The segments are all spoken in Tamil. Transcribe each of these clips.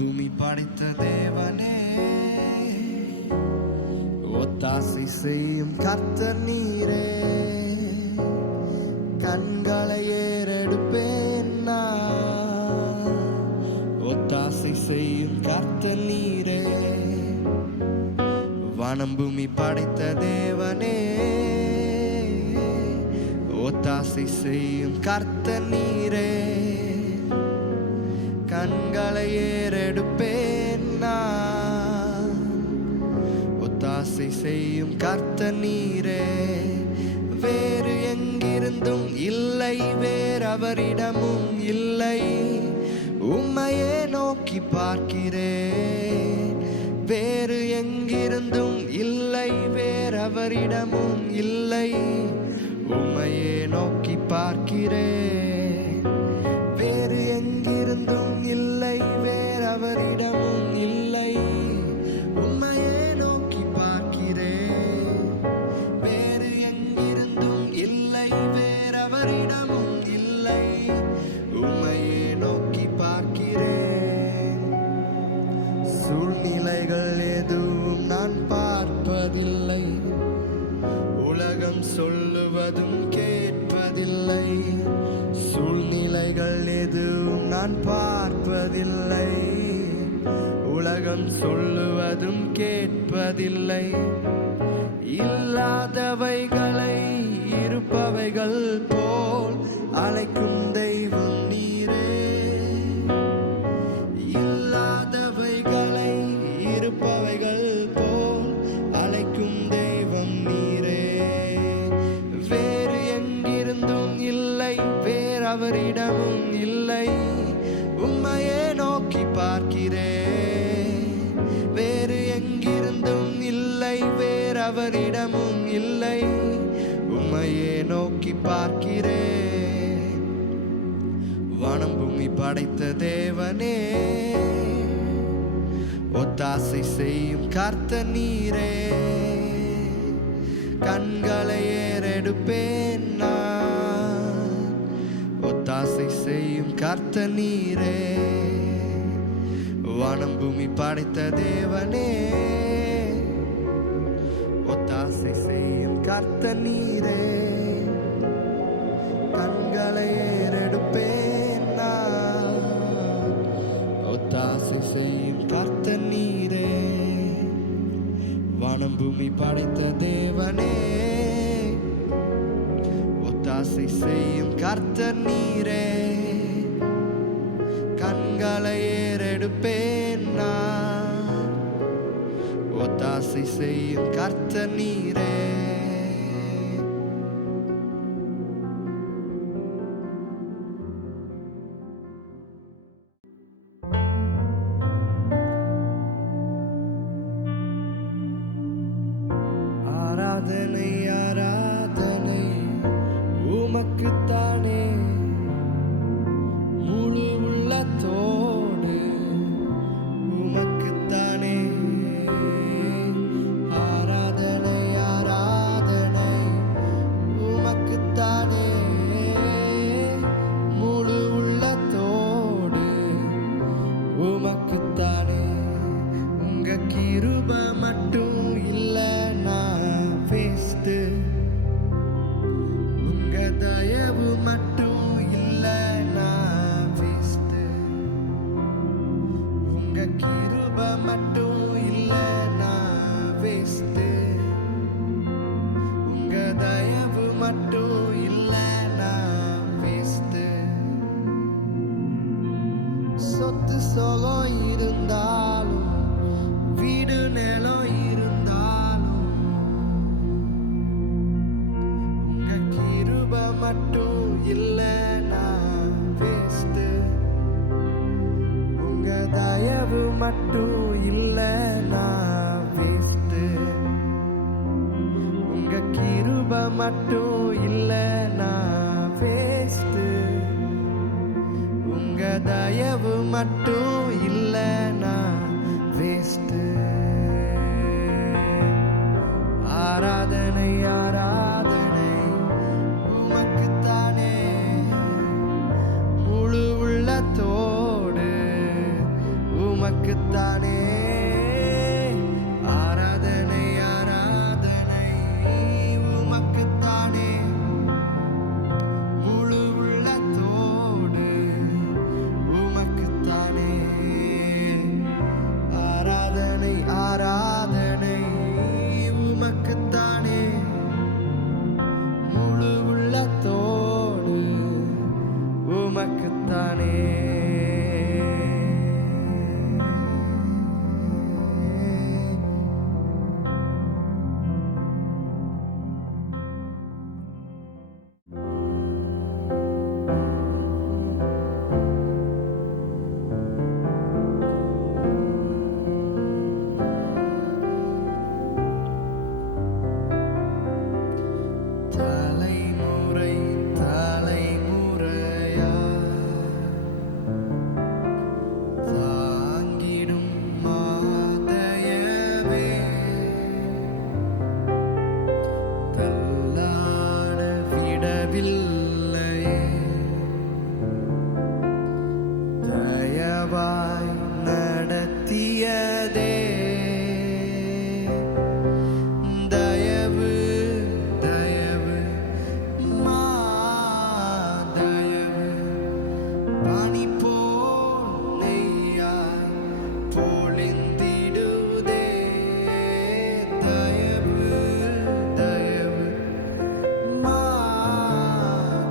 பூமி படைத்த தேவனே, ஒத்தாசை செய்யும் கர்த்தர் நீரே. கண்களை ஏறெடுப்பேன் நான், ஒத்தாசை செய்யும் கர்த்தர் நீரே. வானம் பூமி படைத்த தேவனே, ஒத்தாசை செய்யும் கர்த்தர் நீரே. கண்களை ஏறெடுப்பேன் நான், ஒத்தாசை செய்யும் கர்த்தர் நீரே. வேறு எங்கிருந்தும் இல்லை, வேறவரிடமும் இல்லை, உம்மையே நோக்கி பார்க்கிறேன். வேறு எங்கிருந்தும் இல்லை, வேறவரிடமும் இல்லை, உம்மையே நோக்கி பார்க்கிறேன். வேறு எங்கிருந்தும் இல்லை, வேறவரிடமும் இல்லை, உம்மையே நோக்கி பார்க்கிறேன். வேறு எங்கிருந்தும் இல்லை, வேறவரிடமும் இல்லை, உம்மையே நோக்கி பார்க்கிறேன். சூழ்நிலைகள் எதுவும் நான் பார்ப்பதில்லை, உலகம் சொல்லுவதும் கேட்பதில்லை. சூழ்நிலைகள் எதுவும் நான் பார்ப்பதில்லை, உலகம் சொல்லுவதும் கேட்பதில்லை. இல்லாதவைகளை இருப்பவைகள் போல் அழைக்கும் தெய்வம் நீரே. இல்லாதவைகளை இருப்பவைகள் போல் அழைக்கும் தெய்வம் நீரே. வேறு எங்கிருந்தும் இல்லை, வேறவரிடமும் இல்லை, உம்மையே நோக்கி பார்க்கிறேன். வேறு எங்கிருந்தும் இல்லை, வேறவரிடமும் இல்லை, உம்மையே நோக்கி பார்க்கிறேன். வானம் பூமி படைத்த தேவனே, ஒத்தாசை செய்யும் கர்த்தர் நீரே. கண்களை ஏறெடுப்பேன் நான், ஒத்தாசை செய்யும் கர்த்தர் நீரே. வானம் பூமி படைத்த தேவனே, ஒத்தாசை செய்யும் கர்த்தர் நீரே. கண்களை ஏறெடுப்பேன் நான், ஒத்தாசை செய்யும் கர்த்தர் நீரே. வானம் பூமி படைத்த தேவனே, ஒத்தாசை செய்யும் கர்த்தர் நீரே. கண்களை ஏறெடுப்பேன் நான், ஒத்தாசை செய்யும் கர்த்தர் நீரே. ஆராதனை ஆராதனை உமக்குத்தானே, முழு உள்ளத்தோடு உமக்குத்தானே. ஆராதனை ஆராதனை உமக்குத்தானே, முழு உள்ளத்தோடு உமக்குத்தானே. உங்க கிருபை மட்டும் இல்லைன்னா வேஸ்ட்டு, உங்க தயவு மட்டும் இல்லைன்னா வேஸ்ட்டு. உங்க கிருபை மட்டும் இல்லைன்னா வேஸ்ட்டு, உங்க தயவு மட்டும் இல்லைன்னா வேஸ்ட்டு. சொத்து சொகம் இருந்தாலும், வீடு நிலம் இருந்தாலும், உங்க கிருபை மட்டும் இல்லைன்னா வேஸ்ட்டு. உங்க தயவு மட்டும் இல்லைன்னா வேஸ்ட்டு. உங்க கிருபை மட்டும் இல்லைன்னா வேஸ்ட்டு. உங்க தயவு மட்டும் இல்லைன்னா வேஸ்ட்டு. ஆராதனை ஆராதனை உமக்குத்தானே, முழு உள்ளத்தோடு உமக்கு விடவில்லையே. தயவாய் நடத்தியதே தயவு தயவு மா தயவு பனி போல் நெய்யாய் பொழிந்திடுதே. தயவு தயவு மா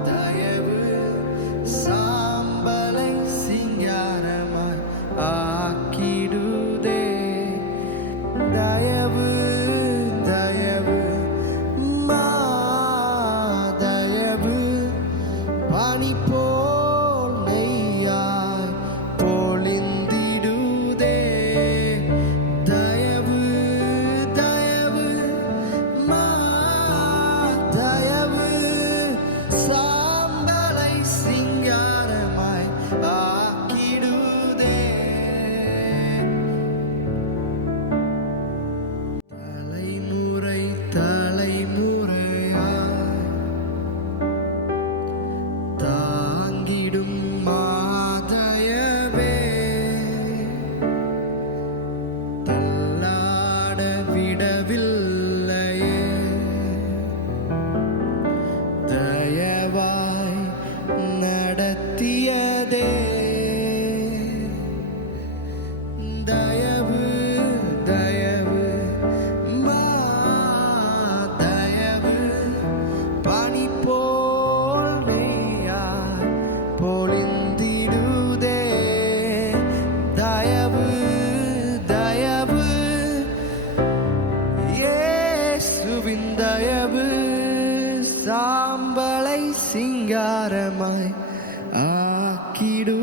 தயவு சாம்பலை சிங்காரமாய் ஆக்கிடுதே. தயவு தயவு மா தயவு பனி போல் நெய்யாய் பொழிந்திடுதே. தயவு தயவு மா தயவு சாம்பலை சிங்காரமாய் ஆக்கிடுதே. தலைமுறை தலைமுறையாய் தாங்கிடும் மாதயவே தள்ளாட விடவில்லையே. தயவாய் நடத்தியதே தயவு தயவு மா தயவு பனி போல் நெய்யாய் பொழிந்திடுதே. தயவு தயவு இயேசுவின் தயவு சாம்பலை சிங்காரமாய் ஆக்கிடு